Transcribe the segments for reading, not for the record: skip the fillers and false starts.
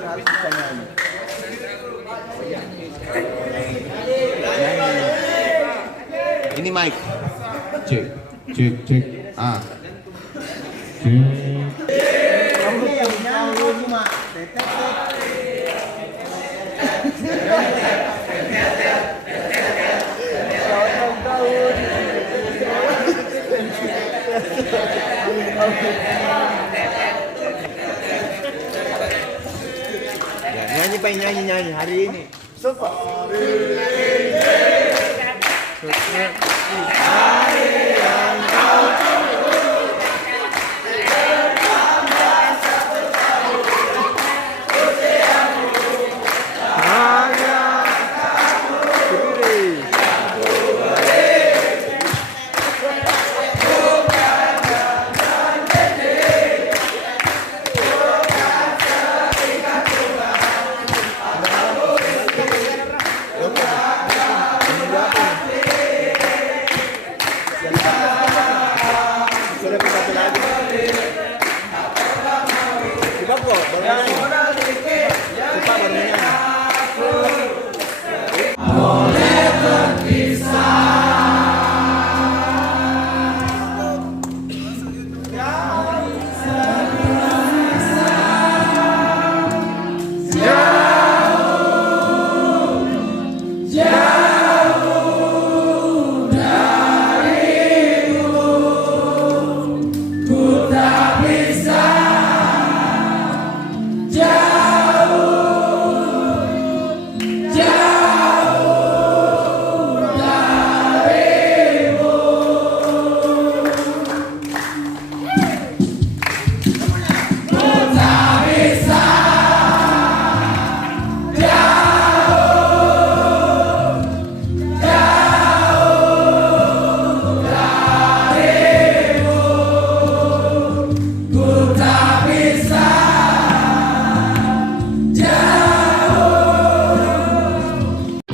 harus bisa nyanyi. Ini mic. Cek, cek, cek. Ah. Cek. Kamu yang nyanyi cuma tetet. Nyanyi pengen nyanyi hari ini.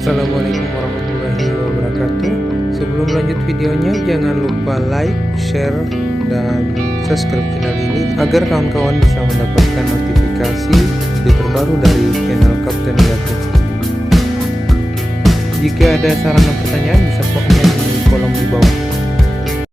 Assalamualaikum warahmatullahi wabarakatuh. Sebelum lanjut videonya, jangan lupa like, share, dan subscribe channel ini agar kawan-kawan bisa mendapatkan notifikasi video terbaru dari channel Kapten Gatot. Jika ada saran dan pertanyaan bisa komen di kolom di bawah.